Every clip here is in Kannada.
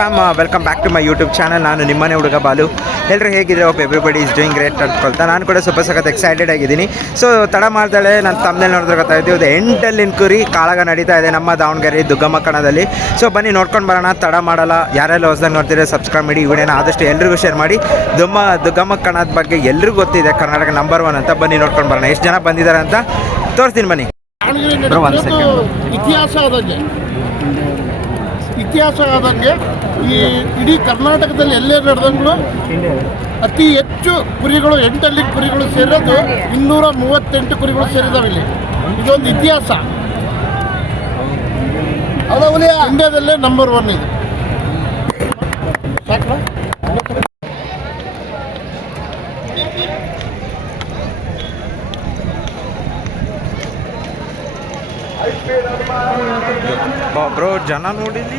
Fam welcome back to my YouTube channel ನಾನು ನಿಮ್ಮನೆ ಹುಡುಗ ಬಾಲು. ಎಲ್ಲರೂ ಹೇಗಿದ್ರೆ ಒಬ್ಬ ಎವ್ರಿಬಡಿ ಇಸ್ ಡೂಯಿಂಗ್ ಗ್ರೇಟ್ ಅಂದ್ಕೊಳ್ತಾ ನಾನು ಕೂಡ ಸ್ವಲ್ಪ ಸಖತ್ ಎಕ್ಸೈಟೆಡ್ ಆಗಿದ್ದೀನಿ. ಸೊ ತಡ ಮಾಡ್ತಾಳೆ ನಾನು ತಮ್ಮನೇಲಿ ನೋಡಿದ್ರೆ ಗೊತ್ತಾಯ್ತು. ಇದು ಎಂಟಲ್ಲಿನ ಕುರಿ ಕಾಳಗ ನಡೀತಾ ಇದೆ ನಮ್ಮ ದಾವಣಗೆರೆ ದುಗ್ಗಮ್ಮ ಕಣದಲ್ಲಿ. ಸೊ ಬನ್ನಿ ನೋಡ್ಕೊಂಡು ಬರೋಣ. ತಡ ಮಾಡಲ್ಲ. ಯಾರೆಲ್ಲ ಹೊಸದಾಗಿ ನೋಡ್ತೀರಾ ಸಬ್ಸ್ಕ್ರೈಬ್ ಮಾಡಿ. ವಿಡಿಯೋನ ಆದಷ್ಟು ಎಲ್ರಿಗೂ ಶೇರ್ ಮಾಡಿ. ದುಮ್ಮ ದುಗ್ಗಮ್ಮ ಕಣದ ಬಗ್ಗೆ ಎಲ್ರಿಗೂ ಗೊತ್ತಿದೆ. ಕರ್ನಾಟಕ ನಂಬರ್ ಒನ್ ಅಂತ. ಬನ್ನಿ ನೋಡ್ಕೊಂಡು ಬರೋಣ. ಎಷ್ಟು ಜನ ಬಂದಿದ್ದಾರೆ ಅಂತ. ತೋರಿಸ್ತೀನಿ ಬನ್ನಿ. ಇತಿಹಾಸ ಇತಿಹಾಸ ಆದಂಗೆ ಈ ಇಡೀ ಕರ್ನಾಟಕದಲ್ಲಿ ಎಲ್ಲೇ ನಡೆದಂಗಳು ಅತಿ ಹೆಚ್ಚು ಕುರಿಗಳು, ಎಂಟಲ್ಲಿ ಕುರಿಗಳು ಸೇರೋದು ಇನ್ನೂರ ಮೂವತ್ತೆಂಟು ಕುರಿಗಳು ಸೇರಿದಾವೆ ಇಲ್ಲಿ. ಇದೊಂದು ಇತಿಹಾಸ. ಇಂಡಿಯಾದಲ್ಲೇ ನಂಬರ್ ಒನ್ ಇದು. ಜನ ನೋಡಿಲಿ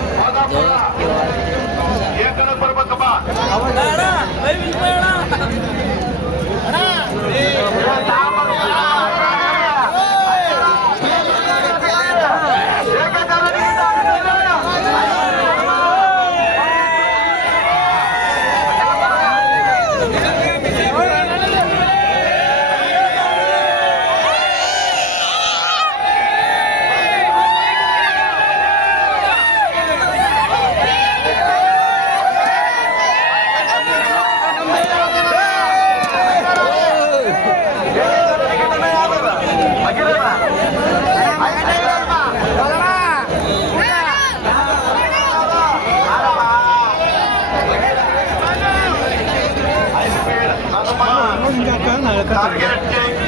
ಟಾರ್ಗೆಟ್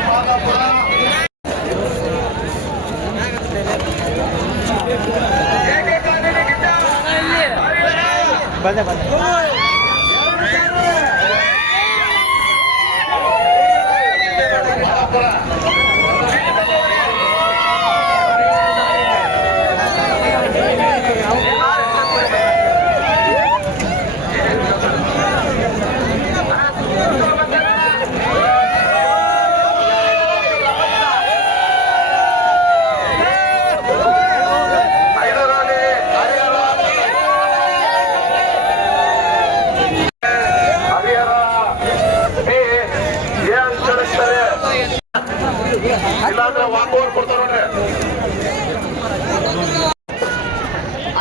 ಮಾದಾಪುರ ಬಂದೆ ಬಂದೆ ಐದರಲ್ಲಿ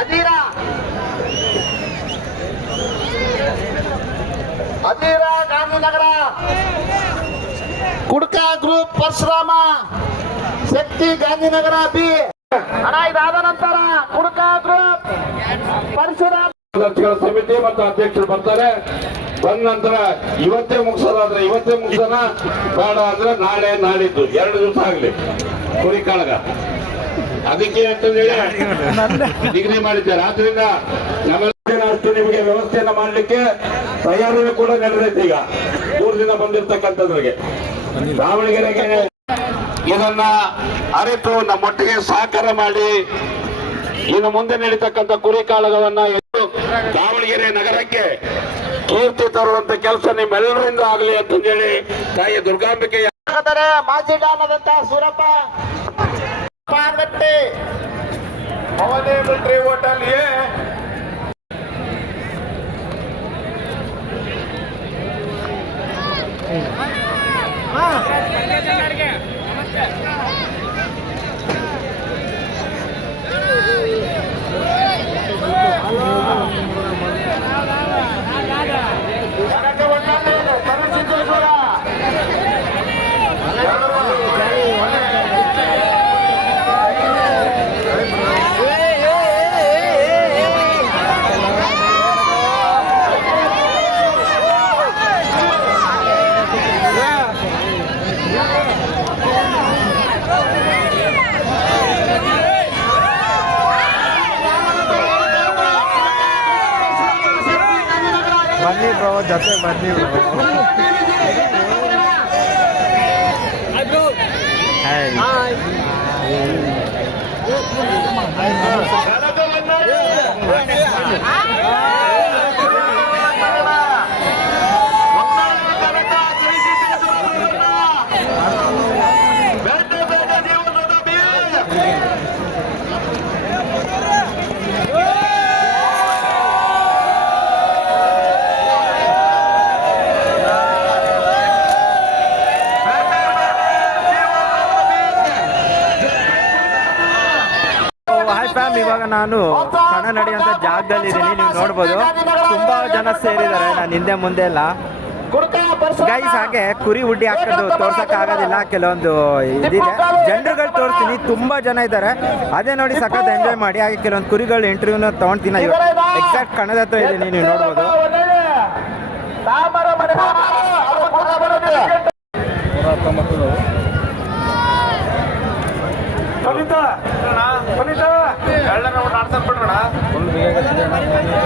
ಅಜೀರ ಅಜೀರ ಗಾಂಧಿನಗರ. ಕುಡ್ಕ ಗ್ರೂಪ್ ಪರಶುರಾಮ. ಶಕ್ತಿ ಗಾಂಧಿನಗರ ಬಿ ಹಣ ಇದಾದ ನಂತರ ಕುಡ್ಕ ಗ್ರೂಪ್ ಪರಶುರಾಮ. ಸಮಿತಿ ಮತ್ತು ಅಧ್ಯಕ್ಷರು ಬರ್ತಾರೆ. ಬಂದ ನಂತರ ಇವತ್ತೇ ಮುಗಿಸೋದಾದ್ರೆ ಇವತ್ತೇ ಮುಗಿಸೋಣ. ಬೇಡ ಅಂದ್ರೆ ನಾಳೆ ನಾಳಿದ್ದು. ಎರಡು ದಿವಸ ಆಗ್ಲಿ. ಕುರಿ ಕಾಳಗ. ಅದಕ್ಕೆ ಅಂತಂದೇಳಿ ಡಿಗ್ರಿ ಮಾಡಿದ್ದಾರೆ. ಆದ್ರಿಂದ ಅಷ್ಟು ನಿಮಗೆ ವ್ಯವಸ್ಥೆಯನ್ನ ಮಾಡ್ಲಿಕ್ಕೆ ತಯಾರಿ ಕೂಡ ನಡೆದೈತೆ ಈಗ. ದೂರದಿಂದ ಬಂದಿರ್ತಕ್ಕಂಥದ್ರಿಗೆ ದಾವಣಗೆರೆಗೆ ಇದನ್ನ ಅರಿತು ನಮ್ಮೊಟ್ಟಿಗೆ ಸಹಕಾರ ಮಾಡಿ ಇನ್ನು ಮುಂದೆ ನಡೀತಕ್ಕಂಥ ಕುರಿ ಕಾಳಗವನ್ನ ದಾವಣಗೆರೆ ನಗರಕ್ಕೆ ಕೀರ್ತಿ ತರುವಂತ ಕೆಲಸ ನಿಮ್ಮೆಲ್ಲರಿಂದ ಆಗಲಿ ಅಂತಂದೇಳಿ ತಾಯಿ ದುರ್ಗಾಂಬಿಕೆ ಮಾಜಿ ಡಾನದಂತ ಸೂರಪ್ಪ. ಪಾರ್ವತಿ ಅವನೇ ಬಿಟ್ರಿ ಹೋಟೆಲ್ ಎ ಬನ್ನಿ ಬ್ರೋ ಜೊತೆ ಬನ್ನಿ ಬ್ರೋ ಹಾಯ್ ಹಾಯ್ ಫ್ಯಾಮ್ ಇವಾಗ ನಾನು ಕಣ ನಡೆಯುವಂಥ ಜಾಗದಲ್ಲಿ ಇದ್ದೀನಿ. ನೀವು ನೋಡ್ಬೋದು, ತುಂಬಾ ಜನ ಸೇರಿದ್ದಾರೆ. ನಾನು ಹಿಂದೆ ಮುಂದೆ ಎಲ್ಲ ಗೈಸ್ ಹಾಗೆ ಕುರಿ ಉಡ್ಡಿ ಹಾಕೋದು ತೋರ್ಸಕ್ ಆಗೋದಿಲ್ಲ ಕೆಲವೊಂದು ಇದಿದೆ. ಜನರುಗಳು ತೋರ್ತೀನಿ ತುಂಬಾ ಜನ ಇದ್ದಾರೆ. ಅದೇ ನೋಡಿ ಸಖತ್ ಎಂಜಾಯ್ ಮಾಡಿ. ಹಾಗೆ ಕೆಲವೊಂದು ಕುರಿಗಳು ಇಂಟರ್ವ್ಯೂನ ತಗೊಂತೀನಿ ಎಕ್ಸಾಕ್ಟ್ ಕಣದ ಹತ್ರ ಇದ್ದೀನಿ. ನೀವು ನೋಡ್ಬೋದು. கட்